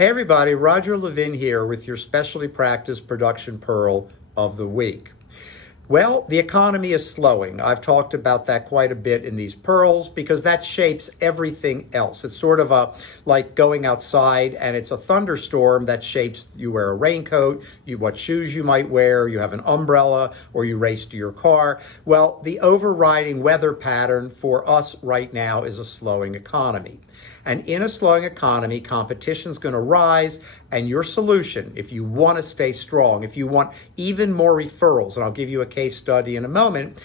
Hey everybody, Roger Levin here with your specialty practice production pearl of the week. Well, the economy is slowing. I've talked about that quite a bit in these pearls because that shapes everything else. It's sort of like going outside and it's a thunderstorm that shapes you wear a raincoat, what shoes you might wear, you have an umbrella, or you race to your car. Well, the overriding weather pattern for us right now is a slowing economy. And in a slowing economy, competition's going to rise, and your solution, if you want to stay strong, if you want even more referrals, and I'll give you a case study in a moment,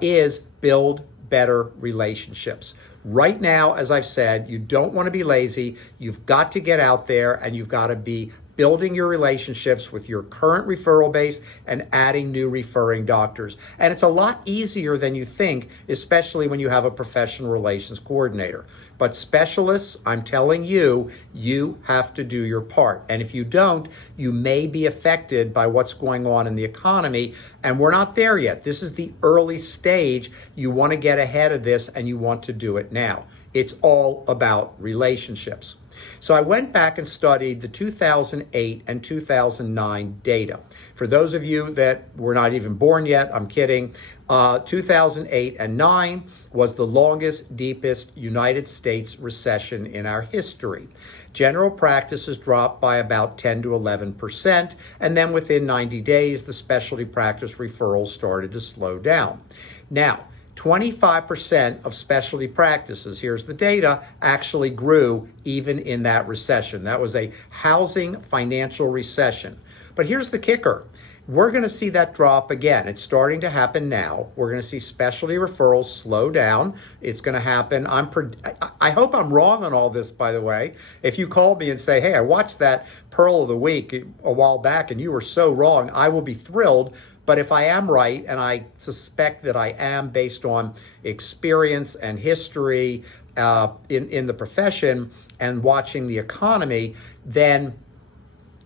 is build better relationships. Right now, as I've said, you don't want to be lazy. You've got to get out there and you've got to be building your relationships with your current referral base and adding new referring doctors. And it's a lot easier than you think, especially when you have a professional relations coordinator. But specialists, I'm telling you, you have to do your part. And if you don't, you may be affected by what's going on in the economy. And we're not there yet. This is the early stage. You want to get ahead of this and you want to do it now. It's all about relationships. So I went back and studied the 2008 and 2009 data. For those of you that were not even born yet, I'm kidding, 2008 and 9 was the longest, deepest United States recession in our history. General practices dropped by about 10 to 11%, and then within 90 days, the specialty practice referrals started to slow down. Now, 25% of specialty practices, here's the data, actually grew even in that recession. That was a housing financial recession. But here's the kicker. We're going to see that drop again. It's starting to happen now. We're going to see specialty referrals slow down. It's going to happen. I hope I'm wrong on all this, by the way. If you call me and say, hey, I watched that Pearl of the Week a while back and you were so wrong, I will be thrilled. But if I am right, and I suspect that I am based on experience and history in the profession and watching the economy, then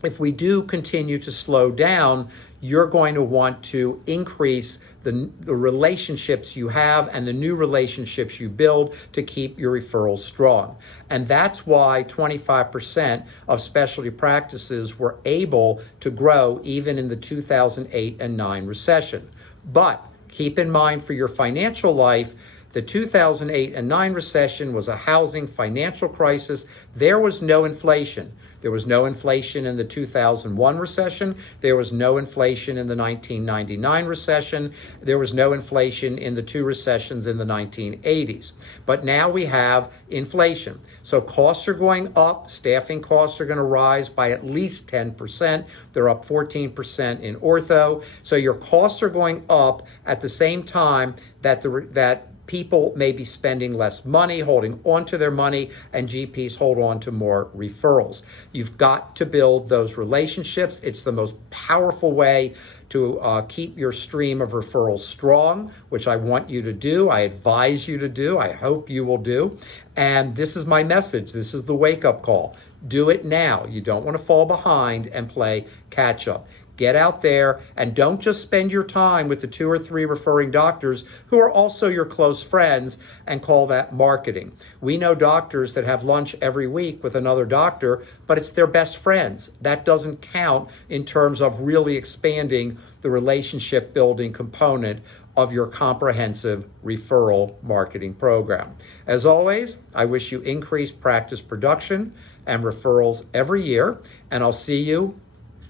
if we do continue to slow down, you're going to want to increase the relationships you have and the new relationships you build to keep your referrals strong. And that's why 25% of specialty practices were able to grow even in the 2008 and 9 recession. But keep in mind for your financial life, the 2008 and 9 recession was a housing financial crisis. There was no inflation. There was no inflation in the 2001 recession. There was no inflation in the 1999 recession. There was no inflation in the 2 recessions in the 1980s. But now we have inflation. So costs are going up. Staffing costs are going to rise by at least 10%. They're up 14% in ortho. So your costs are going up at the same time that people may be spending less money, holding on to their money, and GPs hold on to more referrals. You've got to build those relationships. It's the most powerful way to keep your stream of referrals strong, which I want you to do. I advise you to do. I hope you will do. And this is my message. This is the wake-up call. Do it now. You don't want to fall behind and play catch-up. Get out there and don't just spend your time with the 2 or 3 referring doctors who are also your close friends and call that marketing. We know doctors that have lunch every week with another doctor, but it's their best friends. That doesn't count in terms of really expanding the relationship building component of your comprehensive referral marketing program. As always, I wish you increased practice production and referrals every year, and I'll see you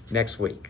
next week.